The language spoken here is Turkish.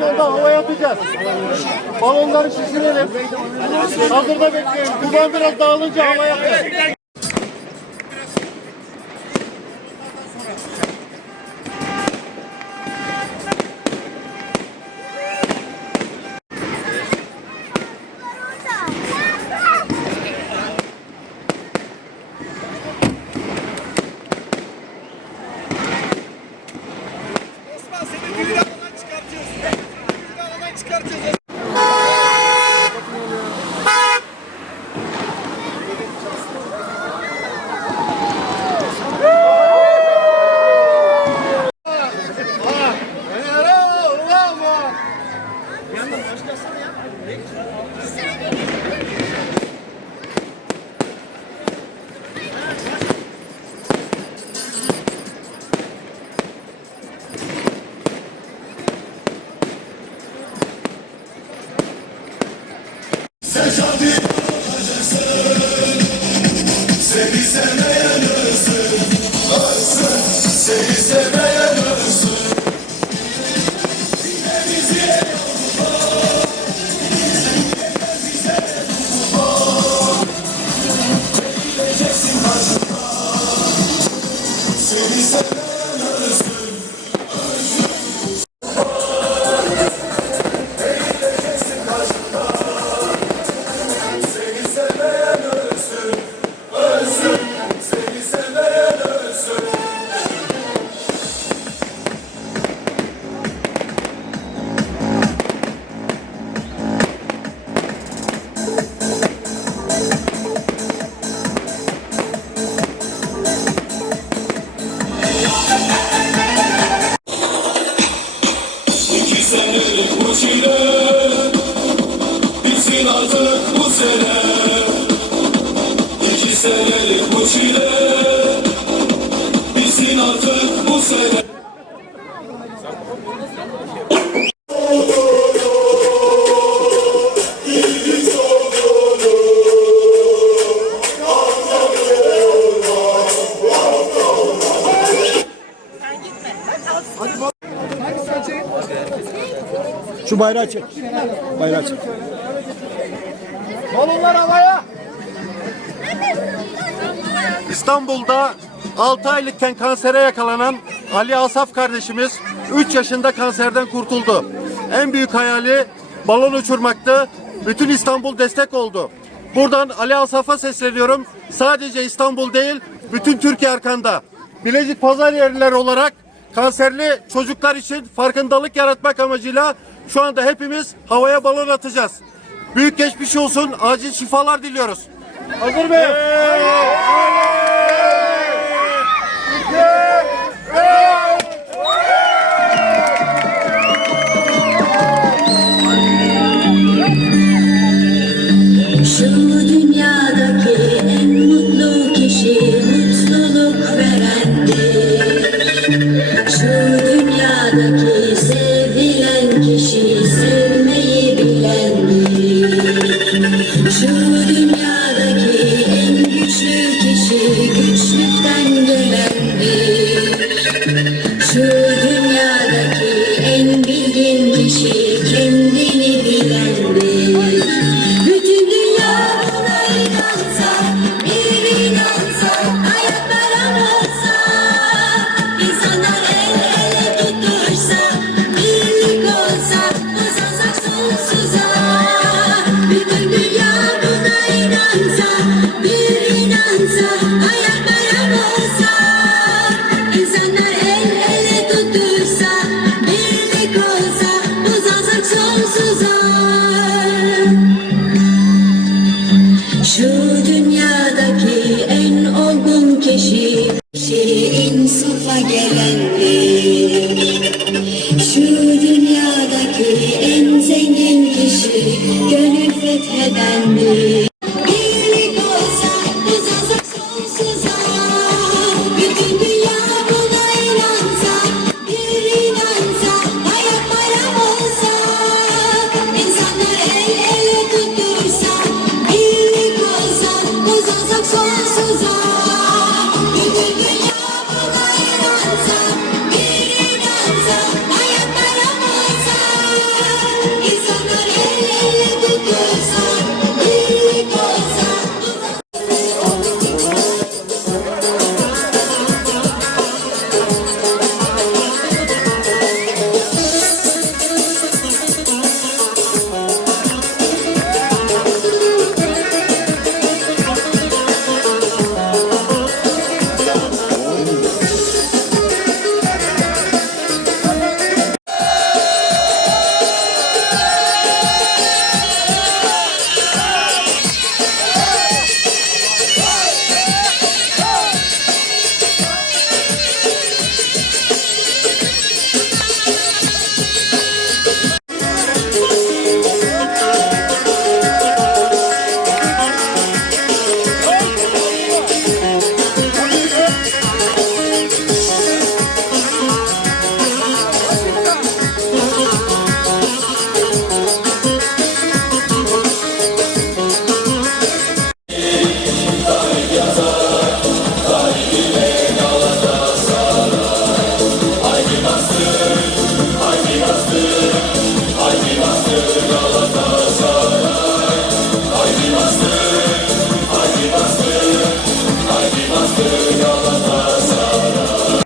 havaya atacağız. Balonları şişirelim. Hazırda bekleyin. Duman biraz dağılınca havaya atacağız. İki Artık bu sene İki senelik bu çile Bitsin artık bu sene Şu bayrağı çek. Bayrağı çek. Balonlar havaya. İstanbul'da 6 aylıkken kansere yakalanan Ali Asaf kardeşimiz 3 yaşında kanserden kurtuldu. En büyük hayali balon uçurmaktı. Bütün İstanbul destek oldu. Buradan Ali Asaf'a sesleniyorum. Sadece İstanbul değil, bütün Türkiye arkanda. Bilecik pazar yerlileri olarak kanserli çocuklar için farkındalık yaratmak amacıyla şu anda hepimiz havaya balon atacağız. Büyük geçmiş olsun, acil şifalar diliyoruz. Hazır mıyız? she she in super girl